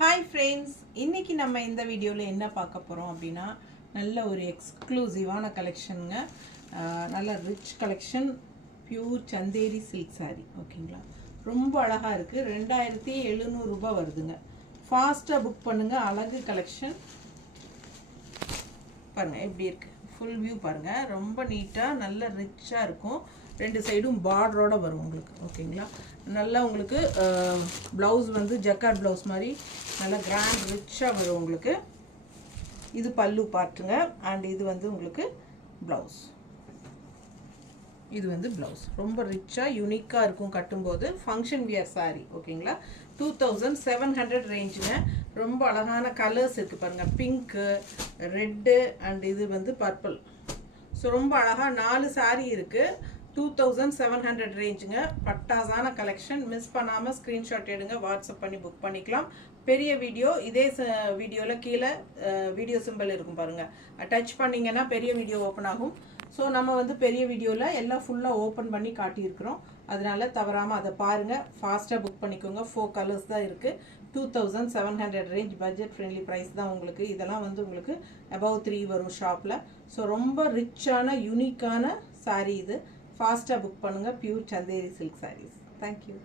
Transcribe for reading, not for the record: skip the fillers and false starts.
Hi friends, இன்னைக்கு நம்ம இந்த வீடியோல என்ன பார்க்க போறோம் அப்படினா நல்ல ஒரு எக்ஸ்க்ளூசிவான கலெக்ஷனுங்க. நல்ல rich collection, pure Chanderi silk saree. ஓகேங்களா? ரொம்ப அழகா இருக்கு. 2700 ரூபாய் வருதுங்க. ஃபாஸ்டா புக் பண்ணுங்க. அழகு கலெக்ஷன். பாருங்க எப்படி இருக்கு. ஃபுல் வியூ பாருங்க. ரொம்ப நீட்டா நல்ல ரிச்சா இருக்கும். ரெண்டு சைடும் பார்டரோட வரும் உங்களுக்கு. ஓகேங்களா? நல்லா உங்களுக்கு ப்ளவுஸ் வந்து ஜக்கார்ட் ப்ளவுஸ் மாதிரி நல்லா கிராண்ட் ரிச்சா வரும் உங்களுக்கு. இது பல்லு பார்ட்டுங்க. அண்ட் இது வந்து உங்களுக்கு ப்ளவுஸ். இது வந்து ப்ளவுஸ். ரொம்ப ரிச்சா யூனிக்கா இருக்கும் கட்டும்போது. Function wear saree. ஓகேங்களா? 2700 ரேஞ்சுங்க. ரொம்ப அழகான கலர்ஸ் இருக்கு பாருங்க. பிங்க், ரெட் அண்ட் இது வந்து பர்பிள். ஸோ ரொம்ப அழகா 4 saree இருக்கு. 2700 ரேஞ்சுங்க. பட்டாசான கலெக்ஷன். மிஸ் பண்ணாம ஸ்கிரீன்ஷாட் எடுங்க. வாட்ஸ்அப் பண்ணி புக் பண்ணிக்கலாம். பெரிய வீடியோ இதே வீடியோல கீழே வீடியோ சிம்பிள் இருக்கும் பாருங்க. டச் பண்ணீங்கன்னா பெரிய வீடியோ ஓப்பன் ஆகும். ஸோ நம்ம வந்து பெரிய வீடியோவில் எல்லாம் ஃபுல்லாக ஓப்பன் பண்ணி காட்டியிருக்கிறோம். அதனால தவறாமல் அதை பாருங்கள். ஃபாஸ்ட்டாக புக் பண்ணிக்கோங்க. 4 கலர்ஸ் தான் இருக்குது. 2700 ரேஞ்ச் பட்ஜெட் ஃப்ரெண்ட்லி ப்ரைஸ் தான் உங்களுக்கு. இதெல்லாம் வந்து உங்களுக்கு above 3 வரும் ஷாப்பில். ஸோ ரொம்ப ரிச்சான யூனிக்கான saree இது. ஃபாஸ்ட்டாக புக் பண்ணுங்கள். Pure Chanderi silk sarees. Thank you.